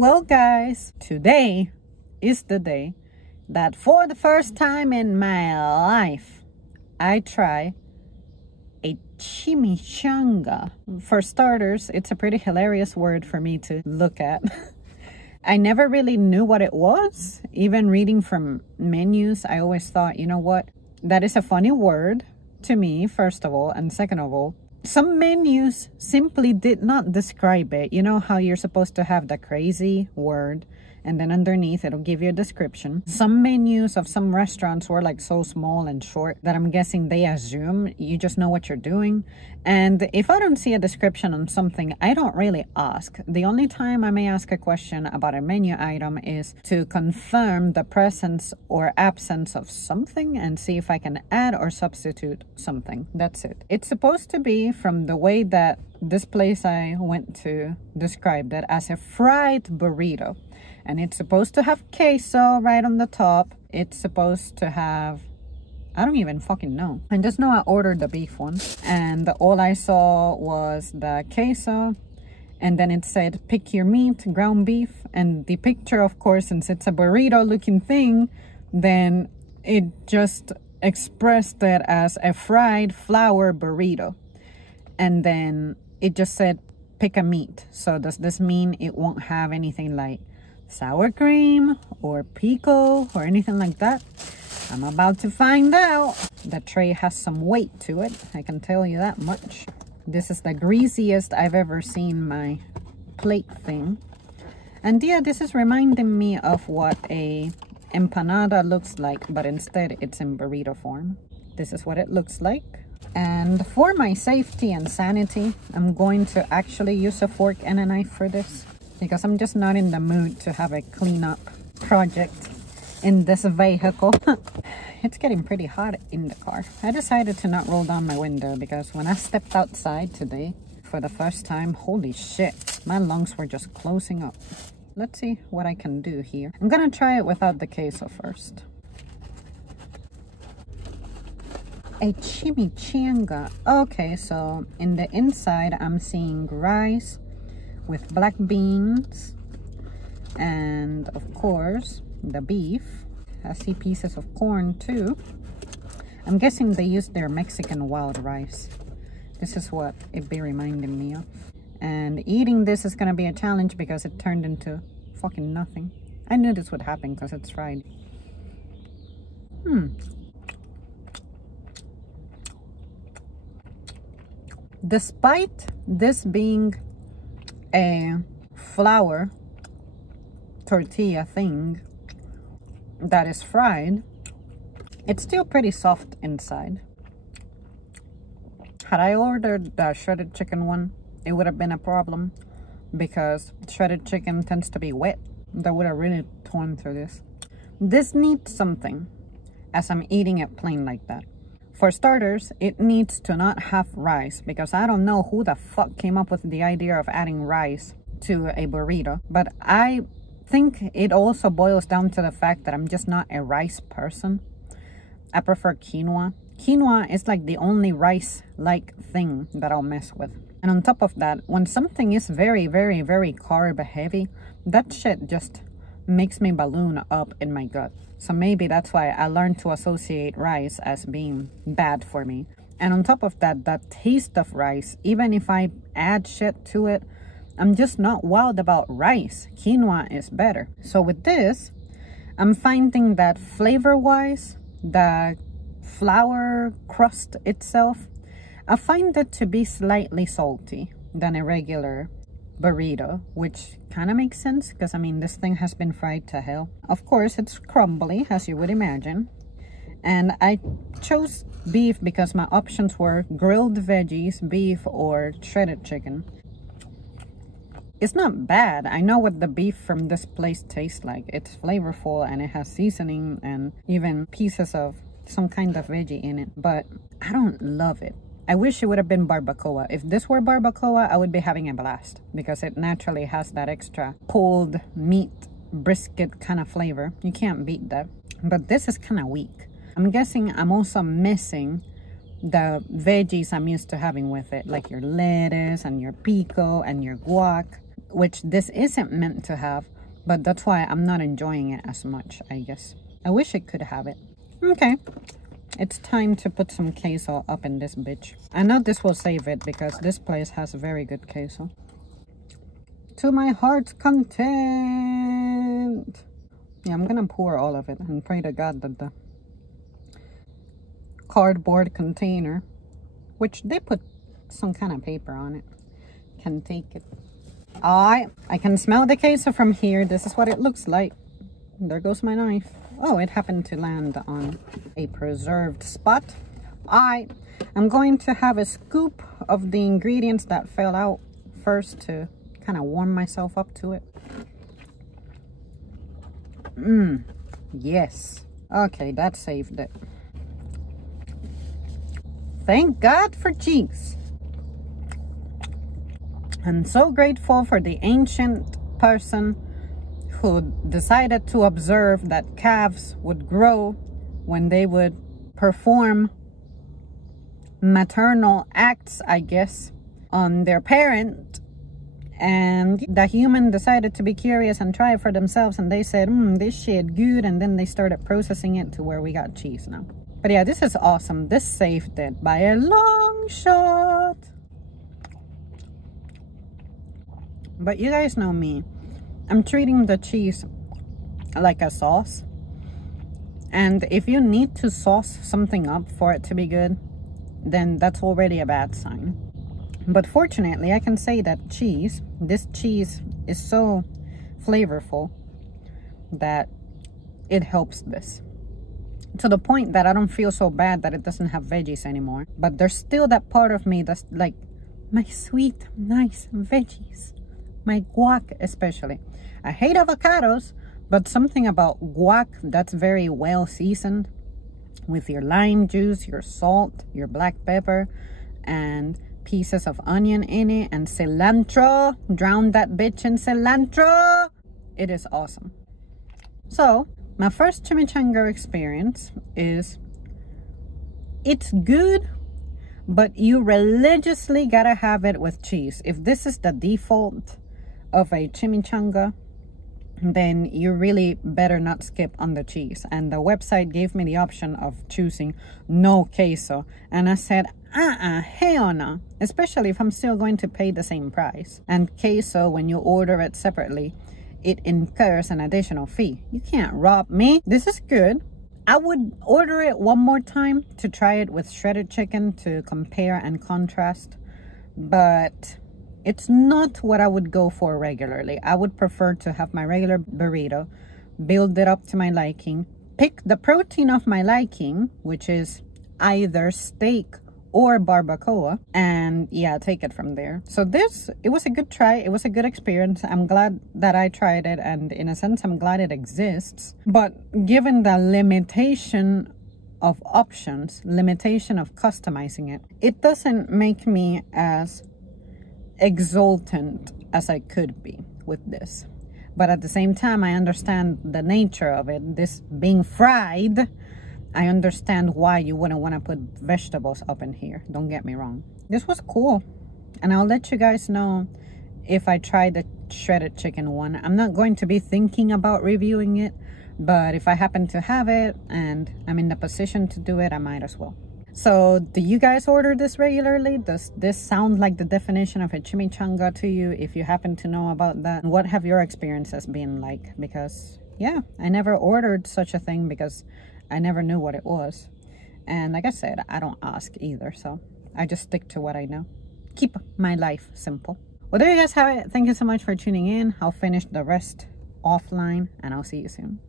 Well, guys, today is the day that for the first time in my life, I try a chimichanga. For starters, it's a pretty hilarious word for me to look at. I never really knew what it was. Even reading from menus, I always thought, you know what? That is a funny word to me, first of all. And second of all, some menus simply did not describe it. You know how you're supposed to have the crazy word and then underneath it'll give you a description. Some menus of some restaurants were like so small and short that I'm guessing they assume you just know what you're doing. And if I don't see a description on something, I don't really ask. The only time I may ask a question about a menu item is to confirm the presence or absence of something and see if I can add or substitute something. That's it. It's supposed to be, from the way that this place I went to described it, as a fried burrito. And it's supposed to have queso right on the top. It's supposed to have, I don't even fucking know. I just know I ordered the beef one. And all I saw was the queso. And then it said, pick your meat, ground beef. And the picture, of course, since it's a burrito looking thing, then it just expressed it as a fried flour burrito. And then it just said, pick a meat. So does this mean it won't have anything like sour cream or pico or anything like that? I'm about to find out. The tray has some weight to it, I can tell you that much. This is the greasiest I've ever seen my plate thing. And yeah, this is reminding me of what a empanada looks like, but instead it's in burrito form. This is what it looks like. And for my safety and sanity, I'm going to actually use a fork and a knife for this, because I'm just not in the mood to have a cleanup project in this vehicle. It's getting pretty hot in the car. I decided to not roll down my window because when I stepped outside today for the first time, holy shit, my lungs were just closing up. Let's see what I can do here. I'm gonna try it without the queso first. A chimichanga. Okay, so in the inside, I'm seeing rice with black beans and of course the beef. I see pieces of corn too. I'm guessing they use their Mexican wild rice. This is what it be reminding me of. And eating this is gonna be a challenge because it turned into fucking nothing. I knew this would happen because it's fried. Despite this being a flour tortilla thing that is fried, it's still pretty soft inside. Had I ordered the shredded chicken one, it would have been a problem because shredded chicken tends to be wet. That would have really torn through this. This needs something as I'm eating it plain like that. For starters, it needs to not have rice because I don't know who the fuck came up with the idea of adding rice to a burrito. But I think it also boils down to the fact that I'm just not a rice person. I prefer quinoa. Quinoa is like the only rice-like thing that I'll mess with. And on top of that, when something is very, very, very carb heavy, that shit just makes me balloon up in my gut. So maybe that's why I learned to associate rice as being bad for me. And on top of that, that taste of rice, even if I add shit to it, I'm just not wild about rice. Quinoa is better. So with this, I'm finding that flavor-wise, the flour crust itself, I find it to be slightly salty than a regular burrito, which kind of makes sense because I mean this thing has been fried to hell. Of course it's crumbly, as you would imagine, and I chose beef because my options were grilled veggies, beef, or shredded chicken. It's not bad. I know what the beef from this place tastes like. It's flavorful and it has seasoning and even pieces of some kind of veggie in it, but I don't love it. I wish it would have been barbacoa. If this were barbacoa, I would be having a blast because it naturally has that extra pulled meat brisket kind of flavor. You can't beat that. But this is kind of weak. I'm guessing I'm also missing the veggies I'm used to having with it, like your lettuce and your pico and your guac. which this isn't meant to have, but that's why I'm not enjoying it as much, I guess. I wish it could have it. Okay, it's time to put some queso up in this bitch. I know this will save it because this place has very good queso. To my heart's content. Yeah, I'm gonna pour all of it and pray to God that the cardboard container, which they put some kind of paper on it, can take it. I can smell the queso from here. This is what it looks like. There goes my knife. Oh, it happened to land on a preserved spot. I'm going to have a scoop of the ingredients that fell out first to kind of warm myself up to it. Yes. Okay, that saved it. Thank God for cheese. I'm so grateful for the ancient person who decided to observe that calves would grow when they would perform maternal acts, I guess, on their parent. And the human decided to be curious and try it for themselves. And they said, this shit good. And then they started processing it to where we got cheese now. But yeah, this is awesome. This saved it by a long shot. But you guys know me. I'm treating the cheese like a sauce. And if you need to sauce something up for it to be good, then that's already a bad sign. But fortunately, I can say that this cheese is so flavorful that it helps this. To the point that I don't feel so bad that it doesn't have veggies anymore. But there's still that part of me that's like, my sweet, nice veggies. My guac especially. I hate avocados, but something about guac that's very well seasoned with your lime juice, your salt, your black pepper, and pieces of onion in it, and cilantro. Drown that bitch in cilantro. It is awesome. So my first chimichanga experience is, it's good, but you religiously gotta have it with cheese. If this is the default of a chimichanga, then you really better not skip on the cheese. And the website gave me the option of choosing no queso, and I said hell no, especially if I'm still going to pay the same price. And queso, when you order it separately, it incurs an additional fee. You can't rob me. This is good. I would order it one more time to try it with shredded chicken to compare and contrast, but it's not what I would go for regularly. I would prefer to have my regular burrito, build it up to my liking, pick the protein of my liking, which is either steak or barbacoa, and yeah, take it from there. So it was a good try. It was a good experience. I'm glad that I tried it, and in a sense, I'm glad it exists. But given the limitation of options, limitation of customizing it, it doesn't make me as exultant as I could be with this. But at the same time, I understand the nature of it. This being fried, I understand why you wouldn't want to put vegetables up in here. Don't get me wrong. This was cool. And I'll let you guys know if I try the shredded chicken one. I'm not going to be thinking about reviewing it, but if I happen to have it and I'm in the position to do it, I might as well. So do you guys order this regularly? Does this sound like the definition of a chimichanga to you? If you happen to know about that, what have your experiences been like? Because yeah, I never ordered such a thing because I never knew what it was. And like I said, I don't ask either. So I just stick to what I know. Keep my life simple. Well, there you guys have it. Thank you so much for tuning in. I'll finish the rest offline and I'll see you soon.